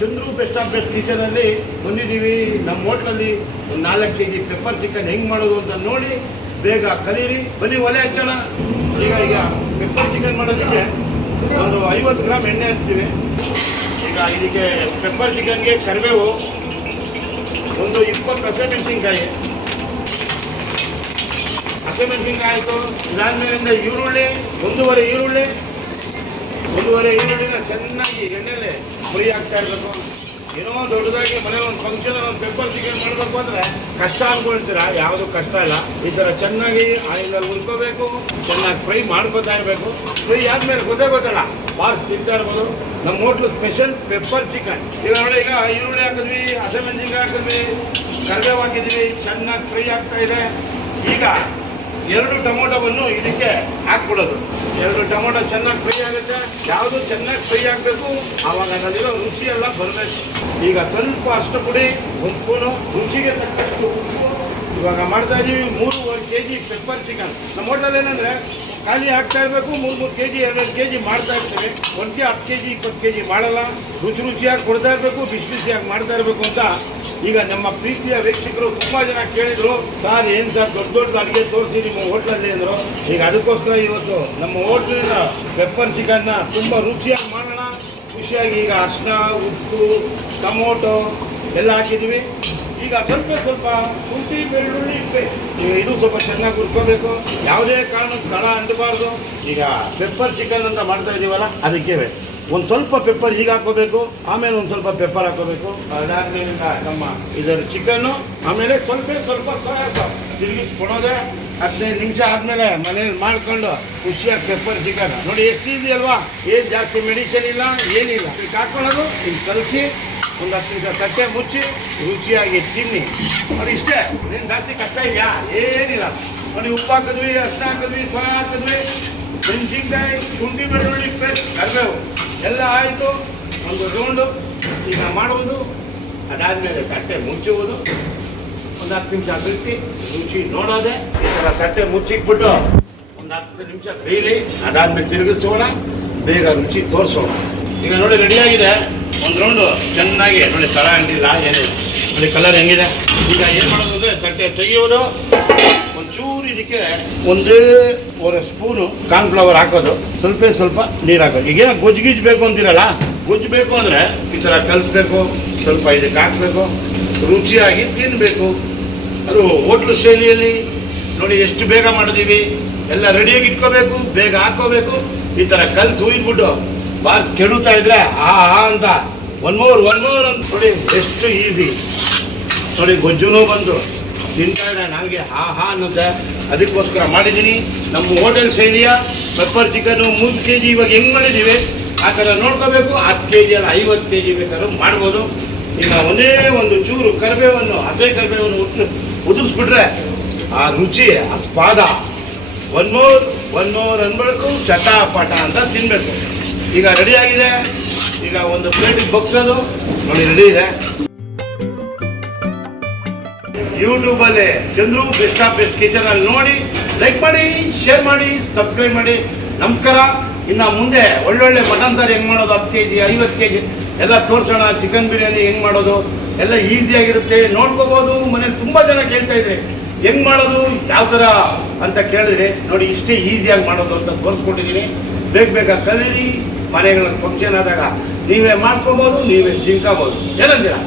Chandru best of best ಕಿಚನಲ್ಲಿ ಬಂದಿದ್ದೀವಿ. ನಮ್ಮ ಹೋಟ್ಲಲ್ಲಿ ಒಂದು 4 kg ಪೆಪ್ಪರ್ ಚಿಕನ್ ಹೆಂಗೆ ಮಾಡೋದು ಅಂತ ನೋಡಿ ಬೇಗ ಕಲೀರಿ. ಬನ್ನಿ ಒಲೆ ಹಚ್ಚೋಣ. ಈಗ ಪೆಪ್ಪರ್ ಚಿಕನ್ ಮಾಡೋದಕ್ಕೆ ಒಂದು 50 ಗ್ರಾಮ್ ಎಣ್ಣೆ ಹಚ್ತೀವಿ. ಈಗ ಇದಕ್ಕೆ ಪೆಪ್ಪರ್ ಚಿಕನ್ಗೆ ಕರಿಬೇವು, ಒಂದು 20 ಹಸಿಮೆಣಸಿನ್ಕಾಯಿ ಆಯಿತು. ಇದಾದ್ಮೇಲಿಂದ ಈರುಳ್ಳಿ, ಒಂದೂವರೆ ಈರುಳ್ಳಿನ ಚೆನ್ನಾಗಿ ಎಣ್ಣೆಲೆ ಫ್ರೈ ಆಗ್ತಾ ಇರಬೇಕು. ಏನೋ ದೊಡ್ಡದಾಗಿ ಮನೆ ಒಂದು ಫಂಕ್ಷನ್ ಒಂದು ಪೆಪ್ಪರ್ ಚಿಕನ್ ಮಾಡಬೇಕು ಅಂದರೆ ಕಷ್ಟ ಅಂದ್ಕೊಳ್ತೀರಾ, ಯಾವುದು ಕಷ್ಟ ಇಲ್ಲ. ಈ ಥರ ಚೆನ್ನಾಗಿ ಆಯಿಲಲ್ಲಿ ಹುರ್ಕೋಬೇಕು, ಚೆನ್ನಾಗಿ ಫ್ರೈ ಮಾಡ್ಕೊತಾ ಇರಬೇಕು. ಫ್ರೈ ಆದಮೇಲೆ ಗೊತ್ತಲ್ಲ ಬಾರ್ಸ್ ತಿಂತಾ ಇರ್ಬೋದು. ನಮ್ಮ ಹೋಟ್ಲು ಸ್ಪೆಷಲ್ ಪೆಪ್ಪರ್ ಚಿಕನ್. ಈಗ ನೋಡಿ, ಈಗ ಈರುಳ್ಳಿ ಹಾಕಿದ್ವಿ, ಹಸಿಮೆಣಸಿನ್ಕಾಯಿ ಹಾಕಿದ್ವಿ, ಕರಿಬೇವು ಹಾಕಿದ್ವಿ, ಚೆನ್ನಾಗಿ ಫ್ರೈ ಆಗ್ತಾ ಇದೆ. ಈಗ 2 ಟೊಮೊಟೊವನ್ನು ಇದಕ್ಕೆ ಹಾಕ್ಬಿಡೋದು. 2 ಟೊಮೊಟೊ ಚೆನ್ನಾಗಿ ಫ್ರೈ ಆಗುತ್ತೆ. ಯಾವುದು ಚೆನ್ನಾಗಿ ಫ್ರೈ ಆಗಬೇಕು, ಆವಾಗ ಅದರಲ್ಲಿರೋ ರುಚಿ ಎಲ್ಲ ಬರಬೇಕು. ಈಗ ಸ್ವಲ್ಪ ಅಷ್ಟು ಪುಡಿ, 1 ಸ್ಪೂನು, ರುಚಿಗೆ ತಕ್ಕಷ್ಟು ಉಪ್ಪು. ಇವಾಗ ಮಾಡ್ತಾ ಇದ್ದೀವಿ 3.5 kg ಪೆಪ್ಪರ್ ಚಿಕನ್. ನಮ್ಮ ಹೋಟೆಲ್ ಏನಂದರೆ ಖಾಲಿ ಹಾಕ್ತಾ ಇರಬೇಕು, 3 kg 2 kg ಮಾಡ್ತಾ ಇರ್ತೀವಿ. 1 10 kg 20 kg ಮಾಡಲ್ಲ. ರುಚಿಯಾಗಿ ಕೊಡ್ತಾ ಇರಬೇಕು, ಬಿಸಿಯಾಗಿ ಮಾಡ್ತಾ ಇರಬೇಕು ಅಂತ ಈಗ ನಮ್ಮ ಪ್ರೀತಿಯ ವೀಕ್ಷಕರು ತುಂಬ ಜನ ಕೇಳಿದರು, ಸರ್ ಏನು ಸರ್ ದೊಡ್ಡ ಅಡುಗೆ ತೋರಿಸಿ ನಿಮ್ಮ ಹೋಟ್ಲಲ್ಲಿ ಅಂದರು. ಈಗ ಅದಕ್ಕೋಸ್ಕರ ಇವತ್ತು ನಮ್ಮ ಹೋಟ್ಲಿನ ಪೆಪ್ಪರ್ ಚಿಕನ್ನ ತುಂಬ ರುಚಿಯಾಗಿ ಮಾಡೋಣ. ಖುಷಿಯಾಗಿ ಈಗ ಅರಿಶಿನ, ಉಪ್ಪು, ಟೊಮೊಟೊ ಎಲ್ಲ ಹಾಕಿದ್ವಿ. ಈಗ ಸ್ವಲ್ಪ ಶುಂಠಿ ಬೆಳ್ಳುಳ್ಳಿ ಇದು ಸ್ವಲ್ಪ ಚೆನ್ನಾಗಿ ಹುರ್ಕೋಬೇಕು. ಯಾವುದೇ ಕಾರಣಕ್ಕೆ ತಳ ಅಂಟಬಾರ್ದು. ಈಗ ಪೆಪ್ಪರ್ ಚಿಕನ್ ಅಂತ ಮಾಡ್ತಾ ಇದ್ದೀವಲ್ಲ, ಅದಕ್ಕೆ ಒಂದು ಸ್ವಲ್ಪ ಪೆಪ್ಪರ್ ಈಗ ಹಾಕೋಬೇಕು, ಆಮೇಲೆ ಒಂದು ಸ್ವಲ್ಪ ಪೆಪ್ಪರ್ ಹಾಕೋಬೇಕು. ಅದಾದ್ಮೇಲೆ ನಮ್ಮ ಇದರ ಚಿಕನ್ನು, ಆಮೇಲೆ ಸ್ವಲ್ಪ ಸೋಯಾ ಸಾಸ್ ತಿರುಗಿಸ್ಕೊಳೋದೆ. 15 ನಿಮಿಷ ಆದಮೇಲೆ ಮನೇಲಿ ಮಾಡ್ಕೊಂಡು ಖುಷಿಯಾಗಿ ಪೆಪ್ಪರ್ ಚಿಕನ್ ನೋಡಿ ಎಷ್ಟು ಈಸಿ ಅಲ್ವಾ. ಏನು ಜಾಸ್ತಿ ಮೆಡಿಸಿನ್ ಇಲ್ಲ, ಏನಿಲ್ಲ. ಈಗ ಹಾಕೊಳ್ಳೋದು, ಈಗ ಕಲಸಿ ಒಂದು 10 ನಿಮಿಷ ತಟ್ಟೆ ಮುಚ್ಚಿ ರುಚಿಯಾಗಿ ತಿನ್ನಿ. ನೋಡಿ ಇಷ್ಟೇ, ಏನು ಜಾಸ್ತಿ ಕಷ್ಟ ಇದೆಯಾ? ಏನಿಲ್ಲ ನೋಡಿ. ಉಪ್ಪು ಹಾಕಿದ್ವಿ, ಅರಿಶಿನ ಹಾಕಿದ್ವಿ, ಸೋಯಾ ಹಾಕಿದ್ವಿ, ಮೆಣಸಿನ್ಕಾಯಿ, ಶುಂಠಿ ಬೆಳ್ಳುಳ್ಳಿ ಪೇಸ್ಟ್, ಕರಿಬೇವು ಎಲ್ಲ ಆಯಿತು. ಒಂದು ರೌಂಡು ಈಗ ಮಾಡುವುದು. ಅದಾದಮೇಲೆ ತಟ್ಟೆ ಮುಚ್ಚುವುದು. ಒಂದು 10 ನಿಮಿಷ ಬಿಟ್ಟು ರುಚಿ ನೋಡೋದೆ. ಈ ಥರ ತಟ್ಟೆ ಮುಚ್ಚಿಕ್ಬಿಟ್ಟು ಒಂದು 10 ನಿಮಿಷ ಬೇಯಲಿ. ಅದಾದಮೇಲೆ ತಿರುಗಿಸೋಣ, ಬೇಗ ರುಚಿ ತೋರಿಸೋಣ. ಈಗ ನೋಡಿ ರೆಡಿಯಾಗಿದೆ. ಒಂದು ರೌಂಡು ಚೆನ್ನಾಗಿ ನೋಡಿ, ತಳ ಅಂಟಿಲ್ಲ, ಏನಿಲ್ಲ ನೋಡಿ, ಕಲರ್ ಹೆಂಗಿದೆ. ಈಗ ಏನು ಮಾಡೋದು ಅಂದರೆ ತಟ್ಟೆ ತೆಗೆಯೋದು. ಒಂಚೂರು ಇದಕ್ಕೆ 1.5 ಸ್ಪೂನು ಕಾರ್ನ್ಫ್ಲವರ್ ಹಾಕೋದು, ಸ್ವಲ್ಪ ನೀರು ಹಾಕೋದು. ಈಗೇನೋ ಗೊಜ್ಜು ಬೇಕು ಅಂತೀರಲ್ಲ, ಗೊಜ್ಜು ಬೇಕು ಅಂದರೆ ಈ ಥರ ಕಲಿಸ್ಬೇಕು, ಸ್ವಲ್ಪ ಇದಕ್ಕೆ ಹಾಕಬೇಕು, ರುಚಿಯಾಗಿ ತಿನ್ನಬೇಕು. ಅದು ಹೋಟ್ಲು ಶೈಲಿಯಲ್ಲಿ ನೋಡಿ ಎಷ್ಟು ಬೇಗ ಮಾಡಿದೀವಿ. ಎಲ್ಲ ರೆಡಿಯಾಗಿ ಇಟ್ಕೋಬೇಕು, ಬೇಗ ಹಾಕೋಬೇಕು. ಈ ಥರ ಕಲಿಸಿ ಹುಯ್ದ್ಬಿಟ್ಟು ಬಾರ್ ಕೆಡುತ್ತಾ ಇದ್ರೆ ಅಂತ ಒನ್ ಮೋರ್ ಅಂತ ನೋಡಿ ಎಷ್ಟು ಈಸಿ. ನೋಡಿ ಗೊಜ್ಜುನೂ ಬಂದು ತಿಂತಾ ಇದೆ, ನನಗೆ ಅನ್ನುತ್ತೆ. ಅದಕ್ಕೋಸ್ಕರ ಮಾಡಿದ್ದೀನಿ. ನಮ್ಮ ಹೋಟೆಲ್ ಶೈಲಿಯ ಪೆಪ್ಪರ್ ಚಿಕನ್ನು 3 kg ಇವಾಗ ಹೆಂಗೆ ಮಾಡಿದ್ದೀವಿ ಆ ಥರ ನೋಡ್ಕೋಬೇಕು. 10 kg ಅಲ್ಲ 50 kg ಬೇಕಾದ್ರೂ ಮಾಡ್ಬೋದು. ಈಗ ಒಂದು ಚೂರು ಕರಿಬೇವನ್ನು, ಹಸೆ ಕರಿಬೇವನ್ನು ಉದುರಿಸ್ಬಿಟ್ರೆ ಆ ರುಚಿ, ಆ ಸ್ವಾದ ಒನ್ ಮೋರ್ ಅನ್ಬೇಕು, ಚಟಾಪಟ ಅಂತ ತಿನ್ನಬೇಕು. ಈಗ ರೆಡಿಯಾಗಿದೆ. ಈಗ ಒಂದು ಪ್ಲೇಟಿಗೆ ಬಗ್ಸೋದು ನೋಡಿ, ರೆಡಿ ಇದೆ. ಯೂಟ್ಯೂಬಲ್ಲಿ ಚಂದ್ರು ಬೆಸ್ಟ್ ಆಫ್ ಬೆಸ್ಟ್ ಕಿಚನಲ್ಲಿ ನೋಡಿ, ಲೈಕ್ ಮಾಡಿ, ಶೇರ್ ಮಾಡಿ, ಸಬ್ಸ್ಕ್ರೈಬ್ ಮಾಡಿ. ನಮಸ್ಕಾರ. ಇನ್ನು ಮುಂದೆ ಒಳ್ಳೊಳ್ಳೆ ಮಟನ್ ಸಾರು ಹೆಂಗೆ ಮಾಡೋದು, 10 kg 50 kg ಎಲ್ಲ ತೋರಿಸೋಣ. ಚಿಕನ್ ಬಿರಿಯಾನಿ ಹೆಂಗೆ ಮಾಡೋದು ಎಲ್ಲ ಈಸಿಯಾಗಿರುತ್ತೆ, ನೋಡ್ಕೋಬೋದು. ಮನೇಲಿ ತುಂಬ ಜನ ಕೇಳ್ತಾ ಇದ್ರಿ ಹೆಂಗೆ ಮಾಡೋದು, ಯಾವ ಥರ ಅಂತ ಕೇಳಿದ್ರೆ ನೋಡಿ, ಇಷ್ಟೇ ಈಸಿಯಾಗಿ ಮಾಡೋದು ಅಂತ ತೋರಿಸ್ಕೊಟ್ಟಿದ್ದೀನಿ. ಬೇಗ ಕಲೀರಿ. ಮನೆಗಳ ಫಂಕ್ಷನ್ ಆದಾಗ ನೀವೇ ಮಾಡ್ಕೊಬೋದು, ನೀವೇ ತಿನ್ಕೋಬೋದು. ಏನಂತೀರಾ?